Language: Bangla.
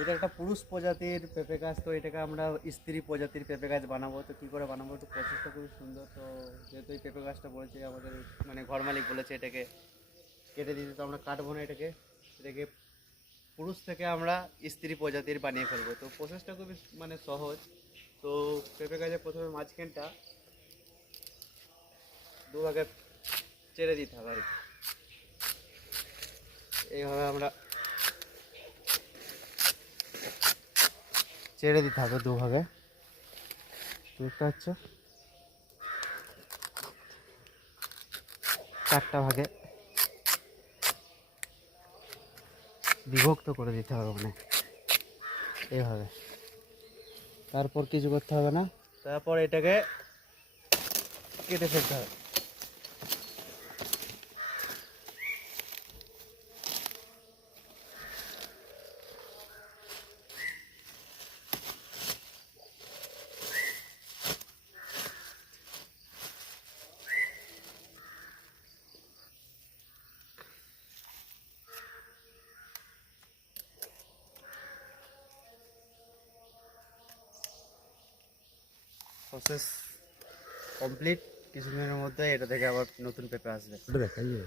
এটা একটা পুরুষ প্রজাতির পেঁপে গাছ, তো এটাকে আমরা স্ত্রী প্রজাতির পেঁপে গাছ বানাবো। তো কী করে বানাবো, তো প্রসেসটা খুবই সুন্দর। তো যেহেতু এই পেঁপে গাছটা বলেছে আমাদের মানে ঘর মালিক বলেছে এটাকে কেটে দিতে, তো আমরা কাটবো না এটাকে। এটাকে পুরুষ থেকে আমরা স্ত্রী প্রজাতির বানিয়ে ফেলবো। তো প্রসেসটা খুবই মানে সহজ। তো পেঁপে গাছের প্রথমে মাঝখানটা দুভাগে চেড়ে দিতে হবে আর কি। এইভাবে আমরা চেড়ে দিতে হবে দুভাগে, দেখতে পাচ্ছ, 4টা ভাগে বিভক্ত করে দিতে হবে মানে এইভাবে। তারপর কিছু করতে হবে না, তারপর এটাকে কেটে ফেলতে হবে। প্রসেস কমপ্লিট, কিছুদিনের মধ্যে এটা থেকে আবার নতুন পেঁপে আসবে। দেখাইয়ে